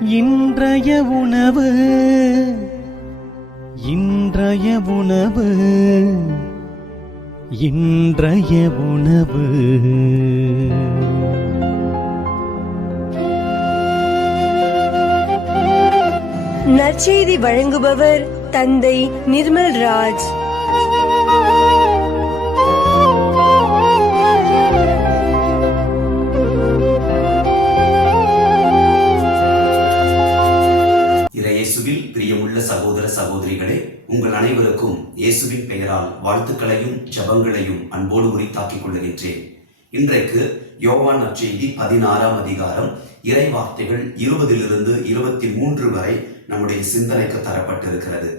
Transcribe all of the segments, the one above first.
இன்றைய உணவு இன்றைய உணவு இன்றைய உணவு. நற்செய்தி வழங்குபவர் தந்தை நிர்மல் ராஜ். இயேசுவில் பிரியமுள்ள சகோதர சகோதரிகளே, உங்கள் அனைவருக்கும் இயேசுவின் பெயரால் வாழ்த்துக்களையும் ஜெபங்களையும் அன்போடு உரித்தாக்கிக் கொள்ளுகின்றேன். இன்றைக்கு யோவான் நற்செய்தி 16ஆம் அதிகாரம் இறை வார்த்தைகள் 20 - 23 வரை நம்முடைய சிந்தனைக்கு தரப்பட்டிருக்கிறது.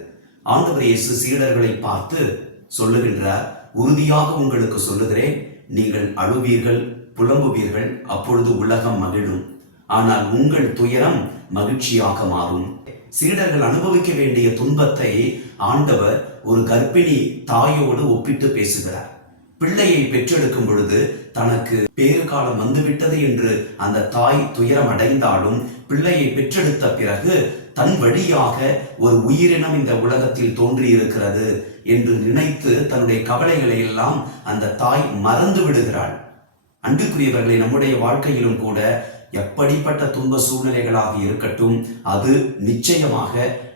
ஆண்டவர் இயேசு சீடர்களை பார்த்து சொல்லுகின்றார், உறுதியாக உங்களுக்கு சொல்லுகிறேன், நீங்கள் அழுவீர்கள், புலம்புவீர்கள், அப்பொழுது உலகம் மகிழும், ஆனால் உங்கள் துயரம் மகிழ்ச்சியாக மாறும். சீடர்கள் அனுபவிக்க வேண்டிய துன்பத்தை ஆண்டவர் ஒரு கர்ப்பிணி தாயோடு ஒப்பிட்டு பேசுகிறார். பிள்ளையை பெற்றெடுக்கும் பொழுது தனக்கு பேறு காலம் வந்துவிட்டது என்று அந்த தாய் துயரம் அடைந்தாலும், பிள்ளையை பெற்றெடுத்த பிறகு தன் வழியாக ஒரு உயிரினம் இந்த உலகத்தில் தோன்றியிருக்கிறது என்று நினைத்து தன்னுடைய கவலைகளை எல்லாம் அந்த தாய் மறந்து விடுகிறாள். அன்புக்குரியவர்களை, நம்முடைய வாழ்க்கையிலும் கூட எப்படிப்பட்ட துன்ப சூழ்நிலைகளாக இருக்கட்டும், அது நிச்சயமாக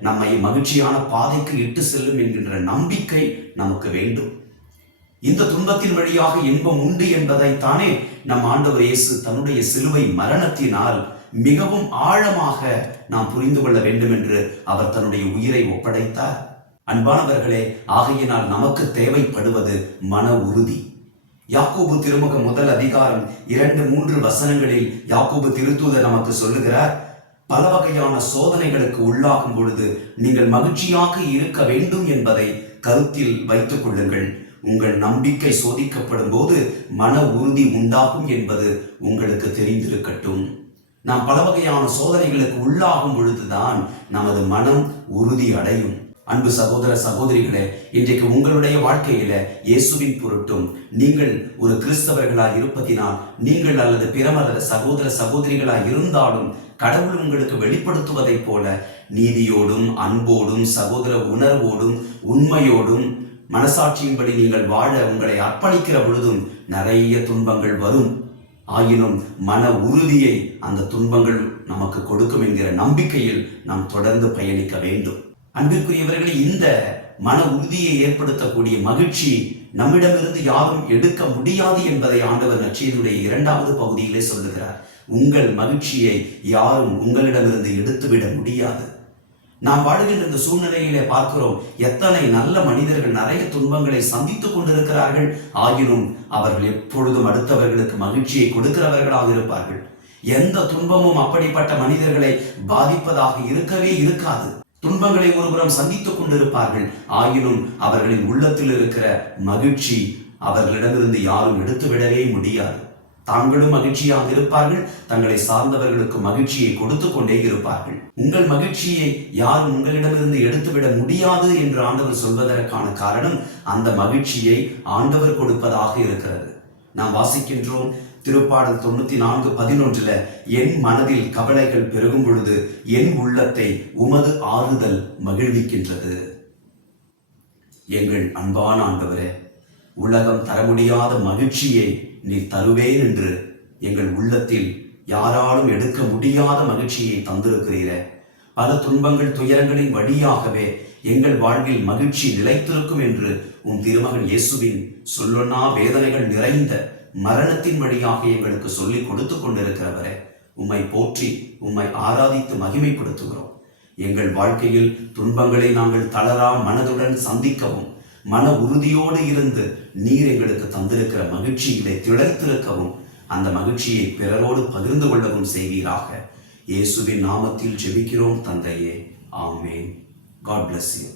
நம்மை மகிழ்ச்சியான பாதைக்கு இட்டு செல்லும் என்கின்ற நம்பிக்கை நமக்கு வேண்டும். இந்த துன்பத்தின் வழியாக இன்பம் உண்டு என்பதைத்தானே நம் ஆண்டவர் இயேசு தன்னுடைய சிலுவை மரணத்தினால் மிகவும் ஆழமாக நாம் புரிந்து கொள்ள வேண்டும் என்று அவர் தன்னுடைய உயிரை ஒப்படைத்தார். அன்பானவர்களே, ஆகையினால் நமக்கு தேவைப்படுவது மன உறுதி. யாக்கோபு திருமுகம் 1 அதிகாரம் 2-3 வசனங்களில் யாக்கோபு திருத்தூதர் நமக்கு சொல்லுகிறார், பல வகையான சோதனைகளுக்கு உள்ளாகும் பொழுது நீங்கள் மகிழ்ச்சியாக இருக்க வேண்டும் என்பதை கருத்தில் வைத்துக் கொள்ளுங்கள். உங்கள் நம்பிக்கை சோதிக்கப்படும் போது மன உறுதி உண்டாகும் என்பது உங்களுக்கு தெரிந்திருக்கட்டும். நாம் பல வகையான சோதனைகளுக்கு உள்ளாகும் பொழுதுதான் நமது மனம் உறுதி அடையும். அன்பு சகோதர சகோதரிகளே, இன்றைக்கு உங்களுடைய வாழ்க்கையில இயேசுவின் பொருட்டும் நீங்கள் ஒரு கிறிஸ்தவர்களாய் இருப்பதினால், நீங்கள் அல்லது பிறமத சகோதர சகோதரிகளாய் இருந்தாலும் கடவுள் உங்களுக்கு வெளிப்படுத்துவதைப் போல நீதியோடும் அன்போடும் சகோதர உணர்வோடும் உண்மையோடும் மனசாட்சியின்படி நீங்கள் வாழ உங்களை அர்ப்பணிக்கிற பொழுதும் நிறைய துன்பங்கள் வரும். ஆயினும் மன உறுதியை அந்த துன்பங்கள் நமக்கு கொடுக்கும் என்கிற நம்பிக்கையில் நாம் தொடர்ந்து பயணிக்க வேண்டும். அன்பிற்குரியவர்களே, இந்த மன உறுதியை ஏற்படுத்தக்கூடிய மகிழ்ச்சி நம்மிடமிருந்து யாரும் எடுக்க முடியாது என்பதை ஆண்டவர் நற்செய்தியுடைய 2வது பகுதியிலே சொல்லுகிறார். உங்கள் மகிழ்ச்சியை யாரும் உங்களிடமிருந்து எடுத்துவிட முடியாது. நாம் வாழ்கின்ற இந்த சூழ்நிலையிலே பார்க்கிறோம், எத்தனை நல்ல மனிதர்கள் நிறைய துன்பங்களை சந்தித்துக் கொண்டிருக்கிறார்கள். ஆயினும் அவர்கள் எப்பொழுதும் அடுத்தவர்களுக்கு மகிழ்ச்சியை கொடுக்கிறவர்களாக இருப்பார்கள். எந்த துன்பமும் அப்படிப்பட்ட மனிதர்களை பாதிப்பதாக இருக்கவே இருக்காது. துன்பங்களை ஒருபுறம் சந்தித்துக் கொண்டிருப்பார்கள். ஆயினும் அவர்களின் உள்ளத்தில் இருக்கிற மகிழ்ச்சி அவர்களிடமிருந்து யாரும் எடுத்துவிடவே முடியாது. தாங்களும் மகிழ்ச்சியாக இருப்பார்கள், தங்களை சார்ந்தவர்களுக்கு மகிழ்ச்சியை கொடுத்து கொண்டே இருப்பார்கள். உங்கள் மகிழ்ச்சியை யாரும் உங்களிடமிருந்து எடுத்துவிட முடியாது என்று ஆண்டவர் சொல்வதற்கான காரணம், அந்த மகிழ்ச்சியை ஆண்டவர் கொடுப்பதாக இருக்கிறது. நாம் வாசிக்கின்றோம் திருப்பாடல் 94:11, என் மனதில் கவலைகள் பெருகும் பொழுது என் உள்ளத்தை உமது ஆறுதல் மகிழ்விக்கின்றது. எங்கள் அன்பான ஆண்டவரே, உலகம் தர முடியாத மகிழ்ச்சியை நீ தருவேன் என்று எங்கள் உள்ளத்தில் யாராலும் எடுக்க முடியாத மகிழ்ச்சியை தந்திருக்கிறீர. பல துன்பங்கள் துயரங்களின் வழியாகவே எங்கள் வாழ்வில் மகிழ்ச்சி நிலைத்திருக்கும் என்று உன் திருமகன் இயேசுவின் சொல்லொன்னா வேதனைகள் நிறைந்த மரணத்தின் வழியாக எங்களுக்கு சொல்லிக் கொடுத்து கொண்டிருக்கிறவரே, உம்மை போற்றி உம்மை ஆராதித்து மகிமைப்படுத்துகிறோம். எங்கள் வாழ்க்கையில் துன்பங்களை நாங்கள் தளரா மனதுடன் சந்திக்கவும், மன உறுதியோடு இருந்து நீர் எங்களுக்கு தந்திருக்கிற மகிழ்ச்சிகளை திளைத்திருக்கவும், அந்த மகிழ்ச்சியை பிறரோடு பகிர்ந்து கொள்ளவும் செய்வீராக. இயேசுவின் நாமத்தில் ஜெபிக்கிறோம் தந்தையே, ஆமென். God bless you.